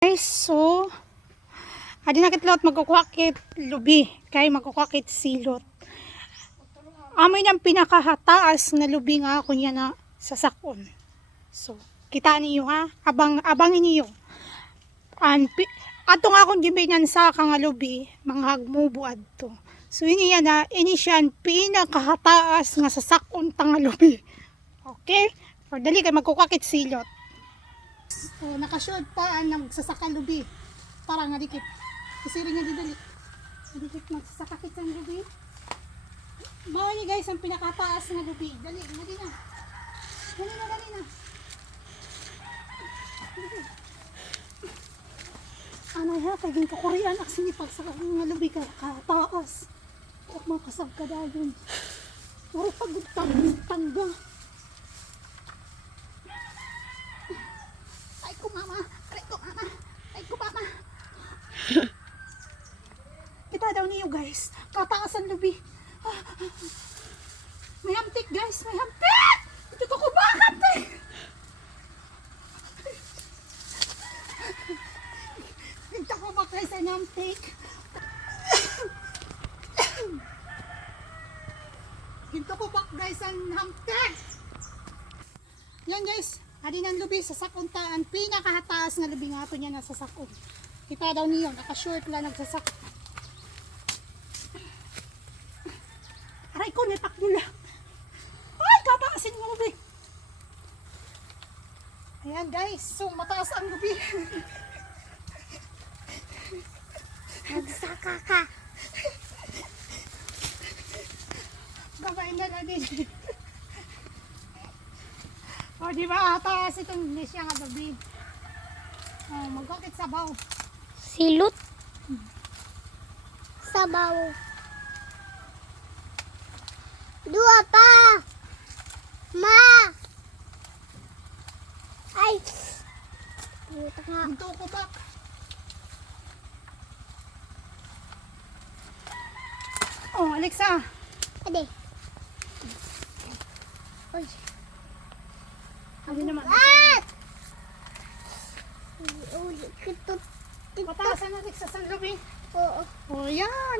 Guys, so adi na kitlot magkukwakit lubi kay magkukwakit silot. Amoy ng pinakahataas na lubi nga kunya na sasakon. So kita niyo ha, abangin niyo. Ato nga akong gibinan sa kang lubi manghagmubo adto. So ini yan na ini siya pinakahataas nga sasakon tang lubi. Okay? For dali kay magkukwakit silot. So, nakashoot pa ang nagsasaka lubi para nga dikit isirin nga didali dikit magsasakakit sa lubi. Mao ni guys ang pinakataas nga lubi. Dali na dali na ano ya kaging kakurian ak sinipag sa nga lubi ka kataas o makasab ka dayon puro pagutang tangga. Kita daw niyo guys, kataasan lubi. May hamtik guys, may hamtik! Ito ko bakit eh! Ito ko ba guys ang hamtik? Ito ko ba guys ang hamtik? Yan guys, adi ng lubi sa sakuntaan, pinakahataas na lubi nga ito niya nasa sakon. Kita daw niyo, naka-short lang nagsasak. Aray ko, natakbo lang. Ay, kataasin mo lubi. Ayan guys, so mataas ang lubi. Nagsaka ka. Babain na din. O, di ba ataas itong siya nga lubi. O, magkakit sabaw. Silot. Sabaw. Dua pa. Ma. Ay. Dito nga. Ito ko bak. Oh, Alexa. Ade. Uy. Ano naman? Ah! Uy, kito. Mataasan na Alexa sa lubi. Oo. O, yan.